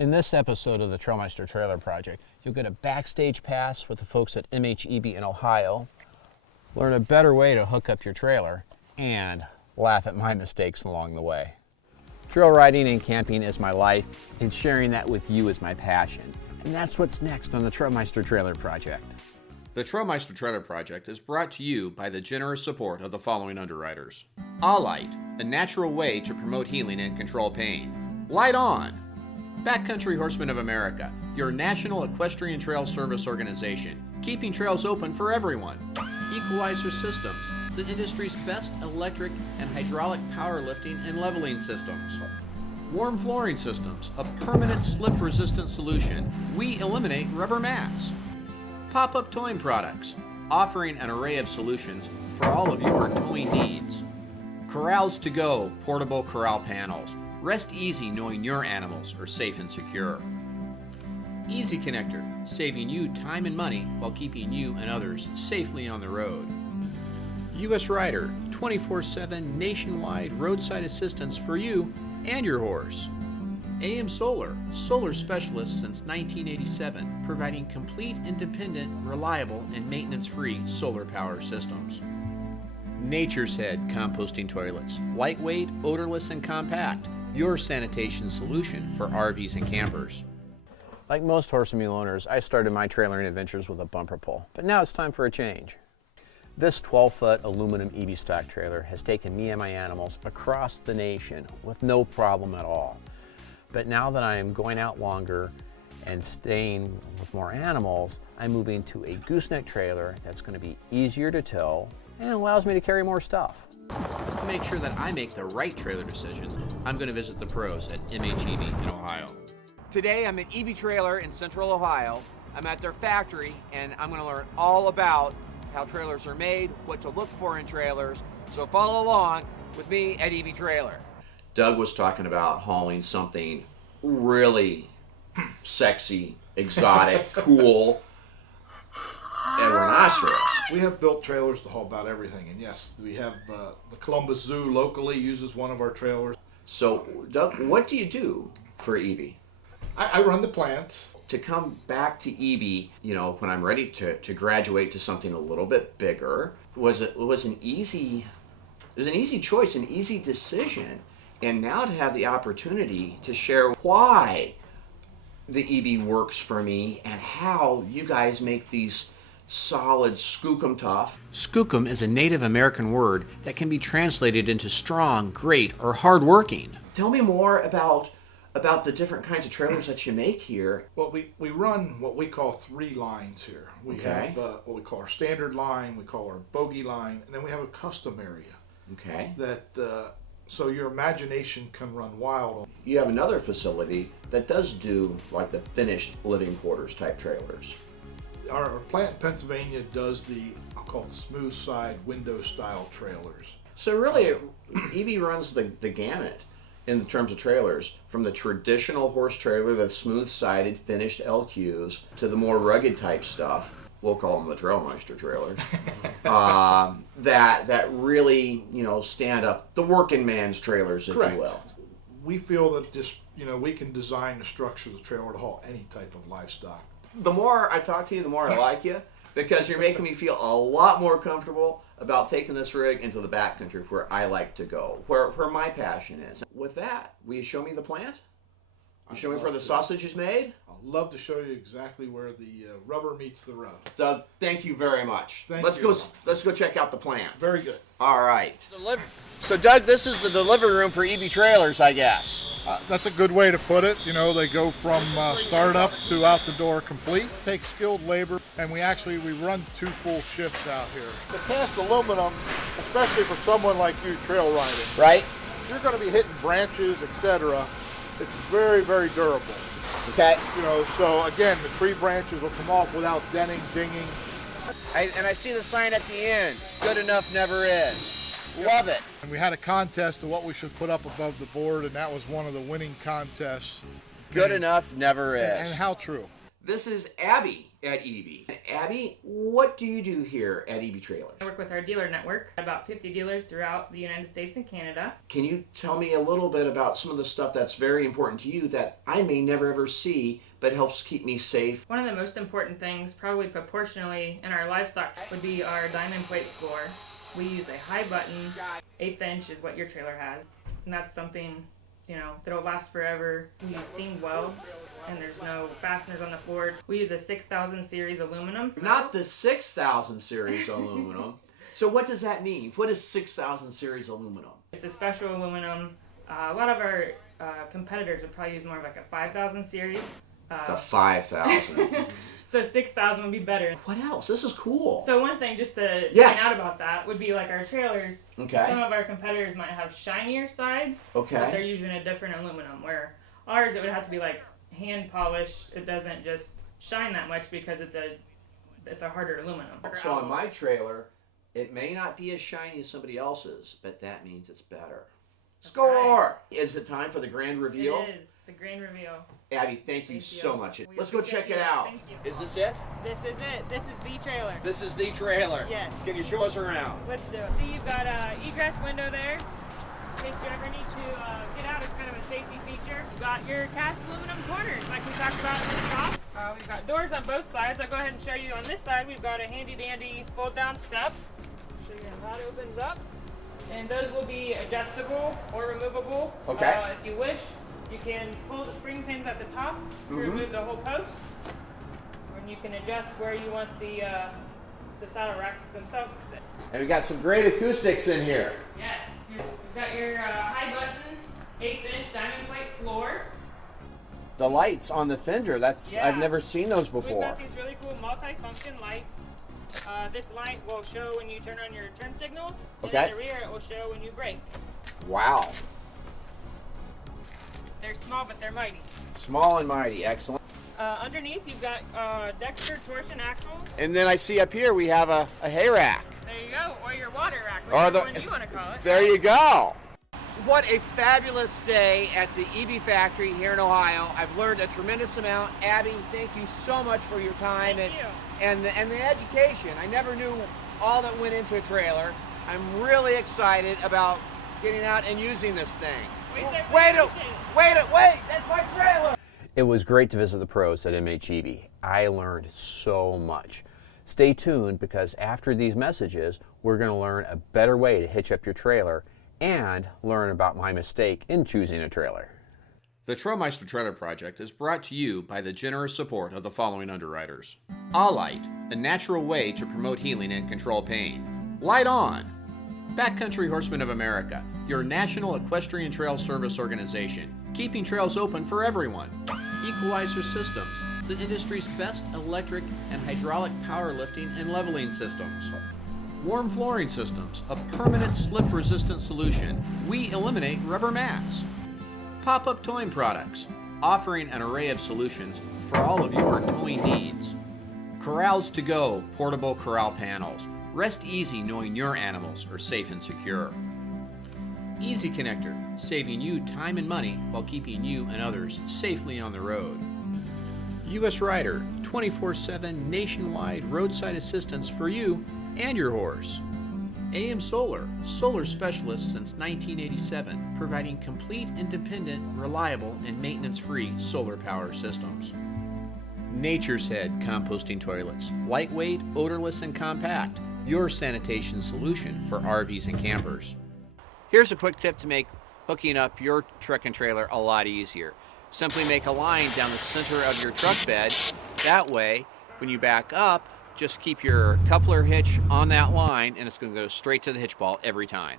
In this episode of the Trailmeister Trailer Project, you'll get a backstage pass with the folks at MH EBY in Ohio, learn a better way to hook up your trailer, and laugh at my mistakes along the way. Trail riding and camping is my life, and sharing that with you is my passion. And that's what's next on the Trailmeister Trailer Project. The Trailmeister Trailer Project is brought to you by the generous support of the following underwriters. Alight, a natural way to promote healing and control pain. Light On, Backcountry Horsemen of America, your national equestrian trail service organization, keeping trails open for everyone. Equalizer Systems, the industry's best electric and hydraulic powerlifting and leveling systems. Warm Flooring Systems, a permanent slip-resistant solution. We eliminate rubber mats. Pop-Up Towing Products, offering an array of solutions for all of your towing needs. Corrals to Go, portable corral panels. Rest easy knowing your animals are safe and secure. Easy Connector, saving you time and money while keeping you and others safely on the road. US Rider, 24/7 nationwide roadside assistance for you and your horse. AM Solar, solar specialist since 1987, providing complete, independent, reliable, and maintenance-free solar power systems. Nature's Head composting toilets, lightweight, odorless, and compact. Your sanitation solution for RVs and campers. Like most horse and mule owners, I started my trailering adventures with a bumper pull, but now it's time for a change. This 12-foot aluminum EBY stock trailer has taken me and my animals across the nation with no problem at all. But now that I am going out longer and staying with more animals, I'm moving to a gooseneck trailer that's going to be easier to tow and allows me to carry more stuff. To make sure that I make the right trailer decisions, I'm going to visit the pros at MH EBY in Ohio. Today I'm at EBY Trailer in Central Ohio. I'm at their factory and I'm going to learn all about how trailers are made, what to look for in trailers. So follow along with me at EBY Trailer. Doug was talking about hauling something really sexy, exotic, cool, and rhinoceros. We have built trailers to haul about everything, and yes, we have the Columbus Zoo locally uses one of our trailers. So, Doug, what do you do for EBY? I run the plant. To come back to EBY, you know, when I'm ready to graduate to something a little bit bigger, was an easy choice, an easy decision. And now to have the opportunity to share why the EBY works for me and how you guys make these solid skookum tough. Skookum is a Native American word that can be translated into strong, great, or hardworking. Tell me more about the different kinds of trailers that you make here. Well, we run what we call 3 lines here. We have what we call our standard line, we call our bogey line, and then we have a custom area. Okay. That so your imagination can run wild. You have another facility that does do like the finished living quarters type trailers. Our plant in Pennsylvania does I'll call it smooth side window style trailers. So really, EBY runs the gamut in terms of trailers, from the traditional horse trailer, the smooth-sided finished LQs, to the more rugged type stuff. We'll call them the Trailmeister trailers. That really, you know, stand up, the working man's trailers, if Correct. you will. We feel that just, you know, we can design the structure of the trailer to haul any type of livestock. The more I talk to you, the more I like you, because you're making me feel a lot more comfortable about taking this rig into the backcountry where I like to go, where my passion is. With that, will you show me the plant? You show me where the sausage is made? I'd love to show you exactly where the rubber meets the road. Doug, thank you very much. Let's go check out the plant. Very good. All right. So Doug, this is the delivery room for EBY trailers, I guess. That's a good way to put it. You know, they go from startup to out the door complete. Take skilled labor, and we run 2 full shifts out here. The cast aluminum, especially for someone like you trail riding, Right? you're going to be hitting branches, etc. It's very, very durable. Okay. You know, so again, the tree branches will come off without denting, dinging. And I see the sign at the end, good enough never is. Love it. And we had a contest of what we should put up above the board, and that was one of the winning contests. Good enough never is. And how true. This is Abby at EBY. Abby, what do you do here at EBY Trailer? I work with our dealer network, about 50 dealers throughout the United States and Canada. Can you tell me a little bit about some of the stuff that's very important to you that I may never ever see but helps keep me safe? One of the most important things, probably proportionally in our livestock, would be our diamond plate floor. We use a high button, 1/8 inch is what your trailer has. And that's something, you know, that'll last forever. We use seam weld, and there's no fasteners on the floor. We use a 6000 series aluminum. Not the 6000 series aluminum. So what does that mean? What is 6000 series aluminum? It's a special aluminum. A lot of our competitors would probably use more of like a 5000 series. The 5000. So 6000 would be better. What else? This is cool. So one thing just to Yes. point out about that would be like our trailers. Okay. Some of our competitors might have shinier sides, Okay. but they're using a different aluminum. Where ours, it would have to be like hand polished. It doesn't just shine that much because it's a harder aluminum. So on my trailer, it may not be as shiny as somebody else's, but that means it's better. Score! Is it time for the grand reveal? It is the grand reveal. Abby, thank you Thank so you. much. We Let's go appreciate check it you. out. Thank you. Is this it? This is it. This is the trailer. This is the trailer. Yes. Can you show us around? Let's do it. See, you've got a egress window there. In case you ever need to get out, it's kind of a safety feature. You've got your cast aluminum corners, like we talked about in the shop. We've got doors on both sides. I'll go ahead and show you on this side. We've got a handy dandy fold down step. So that opens up. And those will be adjustable or removable. Okay. If you wish, you can pull the spring pins at the top to remove the whole post. And you can adjust where you want the saddle racks themselves to sit. And we got some great acoustics in here. Yes, you've got your high button, 1/8 inch diamond plate floor. The lights on the fender, that's Yeah. I've never seen those We've before. got these really cool multi-function lights. This light will show when you turn on your turn signals. And Okay. in the rear, it will show when you brake. Wow. They're small, but they're mighty. Small and mighty, excellent. Underneath, you've got Dexter torsion axles. And then I see up here we have a hay rack. There you go, or your water rack, Or whichever the- one you want to call it. There you go. What a fabulous day at the EBY factory here in Ohio. I've learned a tremendous amount. Abby, thank you so much for your time Thank you. and the education. I never knew all that went into a trailer. I'm really excited about getting out and using this thing. We certainly Wait, appreciate it. wait, that's my trailer. It was great to visit the pros at MH EBY. I learned so much. Stay tuned because after these messages, we're going to learn a better way to hitch up your trailer and learn about my mistake in choosing a trailer. The Trailmeister Trailer Project is brought to you by the generous support of the following underwriters. Alight, a natural way to promote healing and control pain. Light On, Backcountry Horsemen of America, your national equestrian trail service organization, keeping trails open for everyone. Equalizer Systems, the industry's best electric and hydraulic powerlifting and leveling systems. Warm Flooring Systems, a permanent slip-resistant solution. We eliminate rubber mats. Pop-Up Towing Products, offering an array of solutions for all of your towing needs. Corrals to Go, portable corral panels. Rest easy knowing your animals are safe and secure. Easy Connector, saving you time and money while keeping you and others safely on the road. US Rider, 24/7 nationwide roadside assistance for you and your horse. AM Solar, solar specialist since 1987, providing complete, independent, reliable, and maintenance-free solar power systems. Nature's Head composting toilets, lightweight, odorless, and compact, your sanitation solution for RVs and campers. Here's a quick tip to make hooking up your truck and trailer a lot easier. Simply make a line down the center of your truck bed. That way, when you back up, just keep your coupler hitch on that line and it's going to go straight to the hitch ball every time.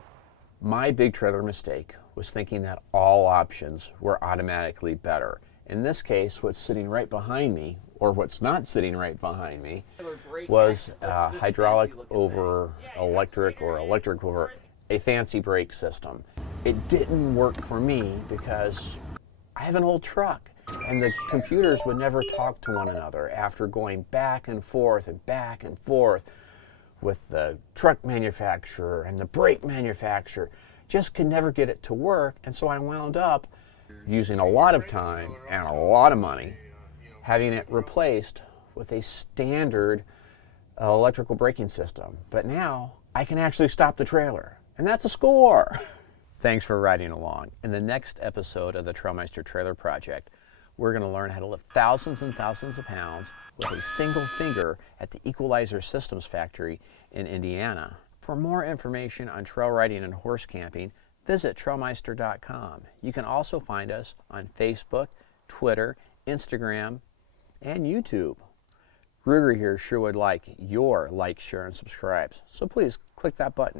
My big trailer mistake was thinking that all options were automatically better. In this case, what's sitting right behind me, or what's not sitting right behind me, was hydraulic over electric or electric over a fancy brake system. It didn't work for me because I have an old truck and the computers would never talk to one another after going back and forth with the truck manufacturer and the brake manufacturer. Just could never get it to work, and so I wound up using a lot of time and a lot of money having it replaced with a standard electrical braking system. But now I can actually stop the trailer, and that's a score. Thanks for riding along. In the next episode of the Trailmeister Trailer Project, we're going to learn how to lift thousands and thousands of pounds with a single finger at the Equalizer Systems factory in Indiana. For more information on trail riding and horse camping, visit trailmeister.com. You can also find us on Facebook, Twitter, Instagram, and YouTube. Ruger here sure would like your like, share, and subscribes, so please click that button.